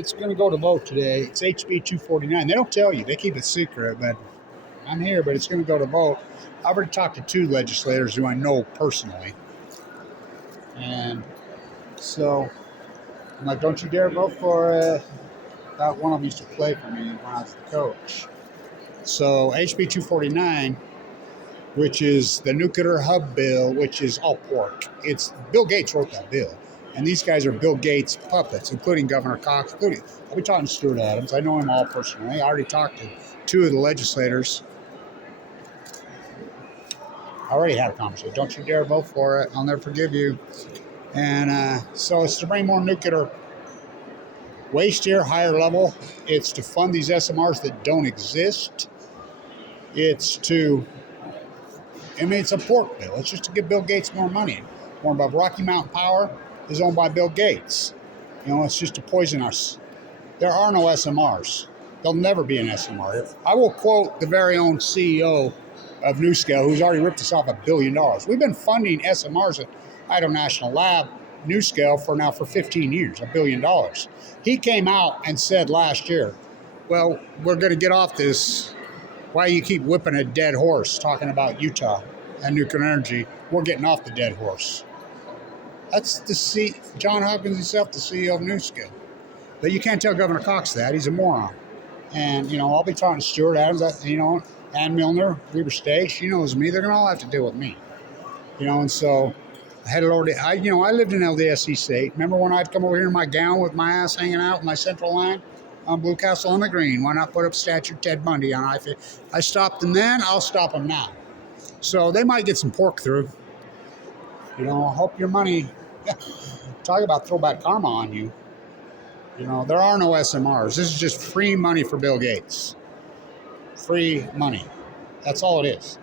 it's going to go to vote today. It's HB 249. They don't tell you. They keep it secret, but I'm here, but it's going to go to vote. I've already talked to 2 legislators who I know personally. And so I'm like, don't you dare vote for that one of them used to play for me when I was the coach. So HB 249, which is the nuclear hub bill, which is all pork. It's Bill Gates wrote that bill. And these guys are Bill Gates puppets, including Governor Cox, I'll be talking to Stuart Adams. I know him all personally. I already talked to 2 of the legislators. I already had a conversation. Don't you dare vote for it. I'll never forgive you. And so it's to bring more nuclear waste here, higher level. It's to fund these SMRs that don't exist. It's a pork bill. It's just to give Bill Gates more money. More above Rocky Mountain Power is owned by Bill Gates. It's just to poison us. There are no SMRs. There'll never be an SMR. I will quote the very own CEO of NuScale, who's already ripped us off $1 billion. We've been funding SMRs at Idaho National Lab, NuScale, for 15 years, $1 billion. He came out and said last year, well, we're going to get off this. Why you keep whipping a dead horse talking about Utah and nuclear energy? We're getting off the dead horse. That's John Hopkins himself, the CEO of NuScale. But you can't tell Governor Cox that. He's a moron. And, I'll be talking to Stuart Adams, Ann Milner, Weber State. She knows me. They're going to all have to deal with me. And so I had it already. I lived in LDS East State. Remember when I'd come over here in my gown with my ass hanging out with my central line on Blue Castle on the Green? Why not put up a statue of Ted Bundy on I-50? I stopped them then. I'll stop them now. So they might get some pork through. I hope your money, talk about throwback karma on you. There are no SMRs. This is just free money for Bill Gates. Free money. That's all it is.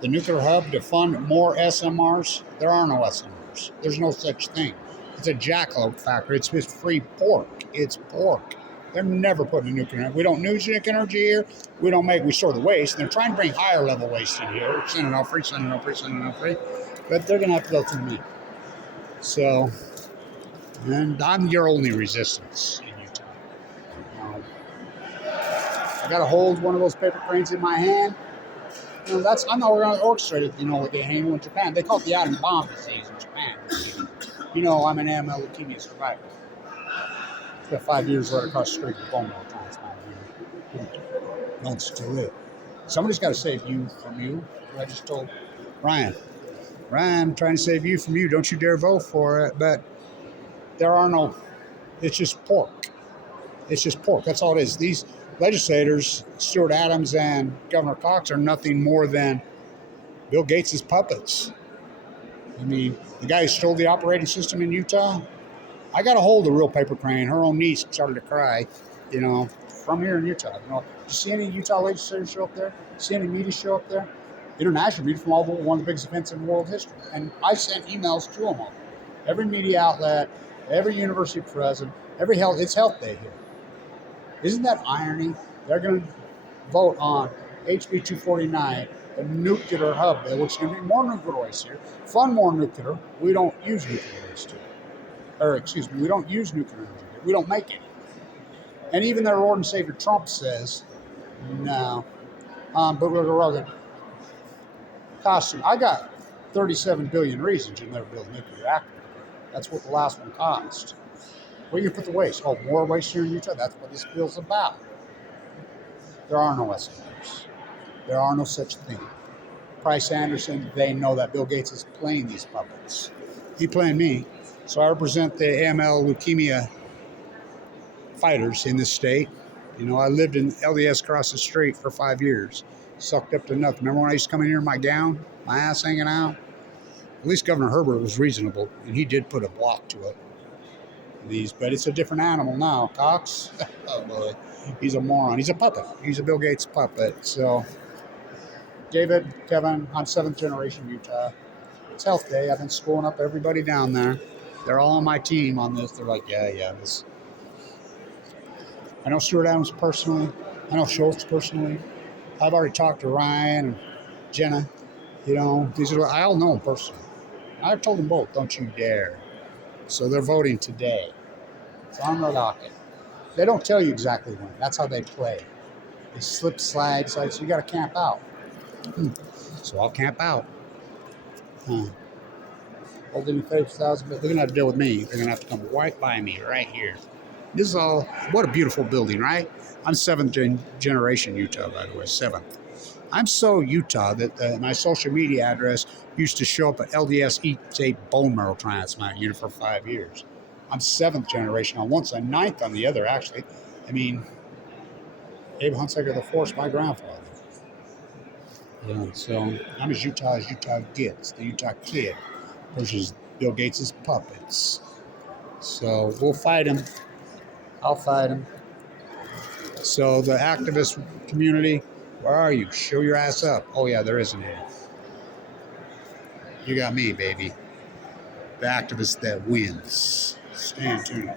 The nuclear hub to fund more SMRs. There are no SMRs. There's no such thing. It's a jackalope factory. It's just free pork. It's pork. They're never putting a nuclear energy. We don't use nuclear energy here. We store the waste. They're trying to bring higher level waste in here. Send it all free, send it all free, send it all free. But they're going to have to go through me. So, and I'm your only resistance in Utah. I got to hold one of those paper cranes in my hand. I'm not going to orchestrate it, like they handle in Japan. They call it the atom bomb disease in Japan. I'm an AML leukemia survivor. Spent 5 years right across the street with bone marrow transplant. Don't still it. Somebody's got to save you from you. I just told Ryan, I'm trying to save you from you. Don't you dare vote for it. But it's just pork. It's just pork. That's all it is. These legislators, Stuart Adams and Governor Cox, are nothing more than Bill Gates' puppets. The guy who stole the operating system in Utah, I got a hold of the real paper crane. Her own niece started to cry, from here in Utah. Did you see any Utah legislators show up there? See any media show up there? International media from one of the biggest events in world history. And I sent emails to them all. Every media outlet, every university president, it's health day here. Isn't that irony? They're going to vote on HB 249, the nuclear hub bill, which is going to be more nuclear waste here, fund more nuclear. We don't use nuclear waste here. We don't use nuclear energy here. We don't make it. And even their Lord and Savior Trump says, no. But we're rugged. I got 37 billion reasons you'll never build a nuclear reactor. That's what the last one cost. Where you put the waste? Oh, more waste here in Utah? That's what this bill's about. There are no SMRs. There are no such thing. Price Anderson, they know that Bill Gates is playing these puppets. He playing me. So I represent the AML leukemia fighters in this state. I lived in LDS across the street for 5 years. Sucked up to nothing. Remember when I used to come in here in my gown, my ass hanging out? At least Governor Herbert was reasonable, and he did put a block to it. But it's a different animal now. Cox, oh boy, he's a moron. He's a puppet. He's a Bill Gates puppet. So, David, Kevin, I'm 7th generation Utah. It's health day. I've been schooling up everybody down there. They're all on my team on this. They're like, yeah, this. I know Stuart Adams personally. I know Schultz personally. I've already talked to Ryan and Jenna. I all know them personally. I've told them both, don't you dare. So they're voting today. It's on the docket. They don't tell you exactly when. That's how they play. They slip, slide, so you got to camp out. So I'll camp out. Holding 30,000, but they're gonna have to deal with me. They're gonna have to come right by me, right here. This is all. What a beautiful building, right? I'm seventh generation Utah, by the way, seventh. I'm so Utah that my social media address used to show up at LDS Eat bone marrow transplant unit for 5 years. I'm seventh generation on one side, ninth on the other, actually. I mean, Abe Hunsaker the Fourth, my grandfather. Yeah, so I'm as Utah gets, the Utah kid versus Bill Gates' puppets. So we'll fight him. I'll fight him. So the activist community, where are you? Show your ass up. Oh yeah, there isn't any. You got me, baby. The activist that wins. Stay tuned.